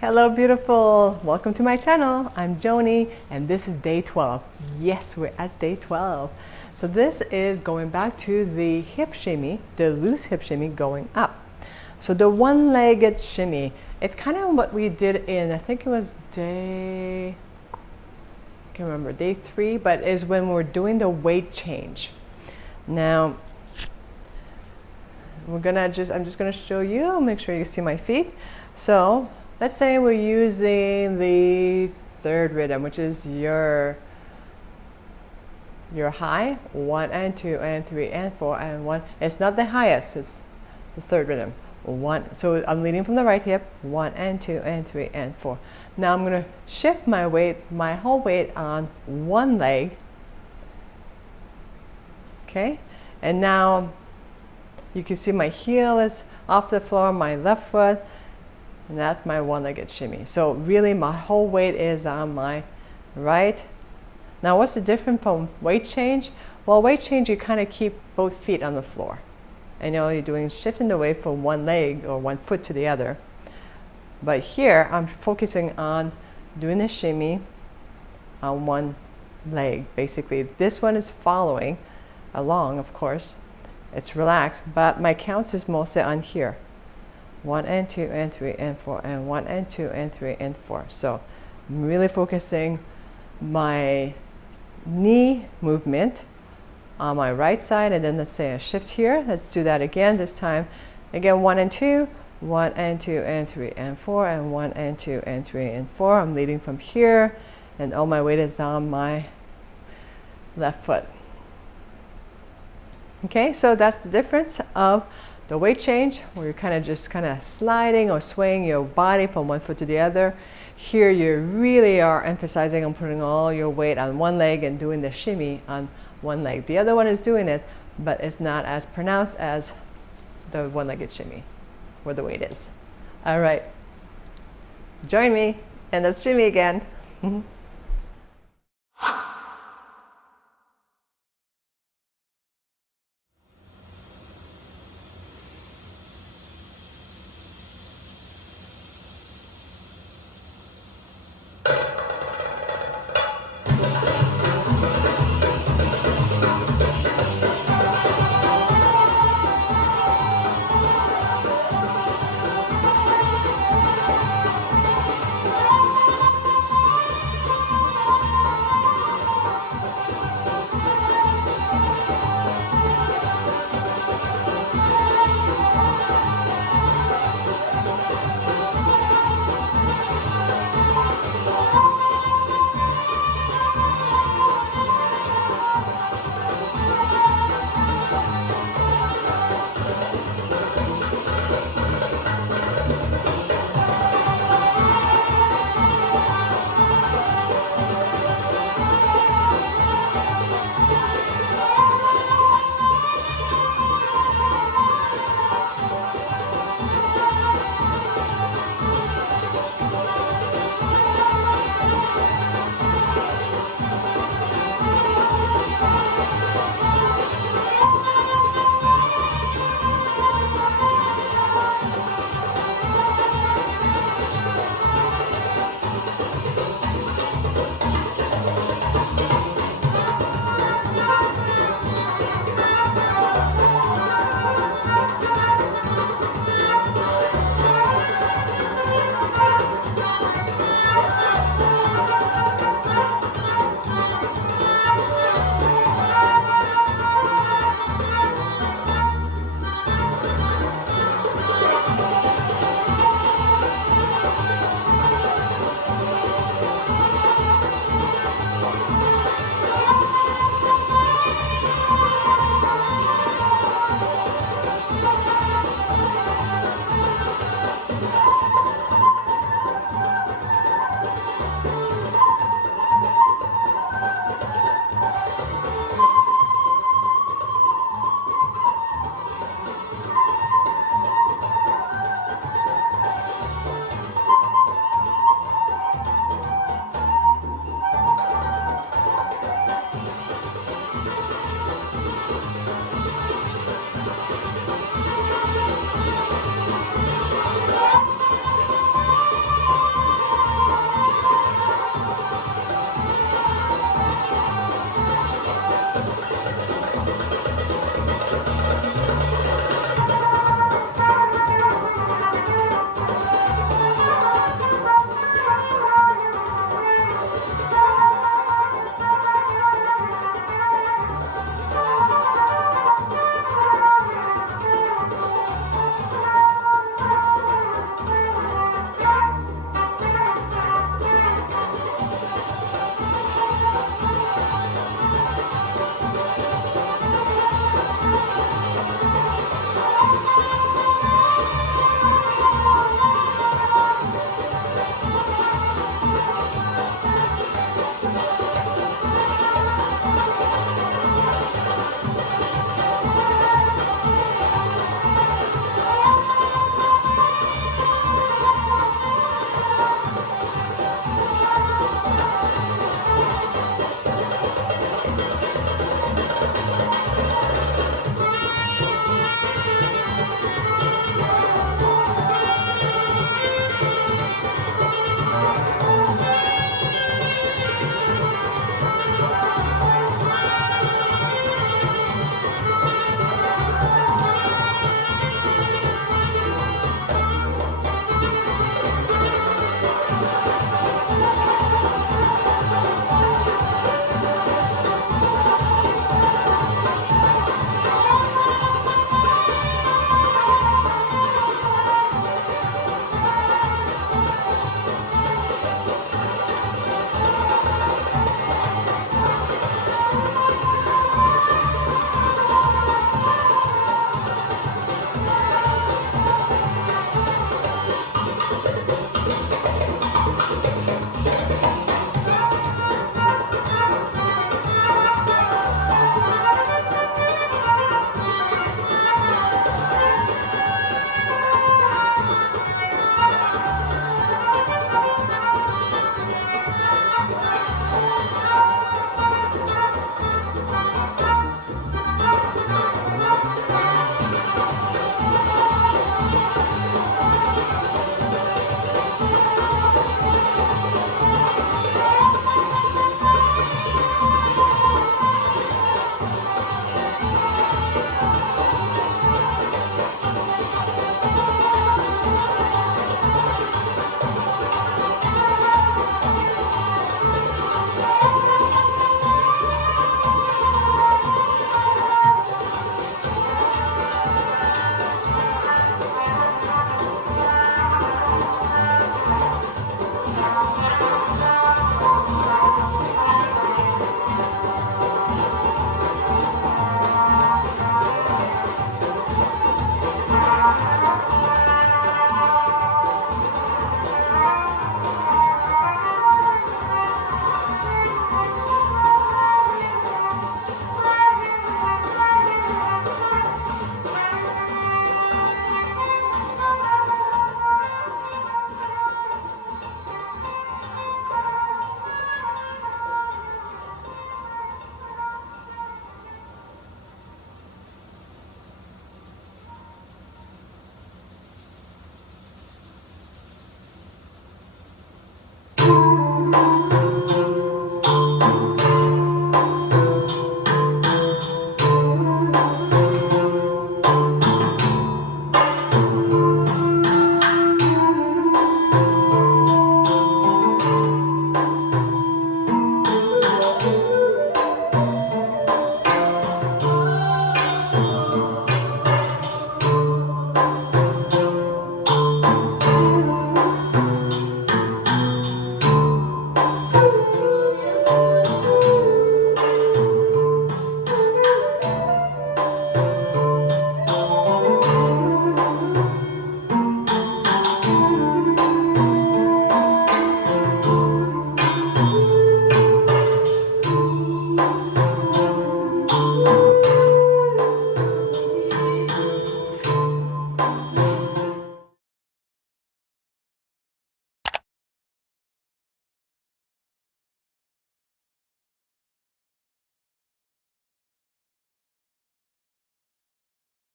Hello beautiful, welcome to my channel. I'm Joany and this is day 12. Yes, we're at day 12. So this is going back to the hip shimmy, the loose hip shimmy going up. So the one-legged shimmy, it's kind of what we did in, I think it was day, I can't remember, day 3, but is when we're doing the weight change. Now, I'm just gonna show you, make sure you see my feet. So let's say we're using the third rhythm, which is your high, 1 and 2 and 3 and 4 and 1. It's not the highest, it's the third rhythm. 1, so I'm leading from the right hip, 1 and 2 and 3 and 4. Now I'm gonna shift my weight, my whole weight on one leg. Okay, and now you can see my heel is off the floor, my left foot, and that's my one-legged shimmy. So really my whole weight is on my right. Now what's the difference from weight change? Well, weight change, you kind of keep both feet on the floor. And you're doing shifting the weight from one leg or one foot to the other. But here I'm focusing on doing the shimmy on one leg. Basically, this one is following along, of course. It's relaxed, but my counts is mostly on here. 1 and 2 and 3 and 4 and 1 and 2 and 3 and 4. So I'm really focusing my knee movement on my right side, and then let's say a shift here. Let's do that again. This time, again, 1 and 2, 1 and 2 and 3 and 4 and 1 and 2 and 3 and 4. I'm leading from here, and all my weight is on my left foot. Okay, so that's the difference of the weight change, where you're kind of sliding or swaying your body from one foot to the other. Here you really are emphasizing on putting all your weight on one leg and doing the shimmy on one leg. The other one is doing it, but it's not as pronounced as the one-legged shimmy, where the weight is. All right, join me and let's shimmy again. Awakens.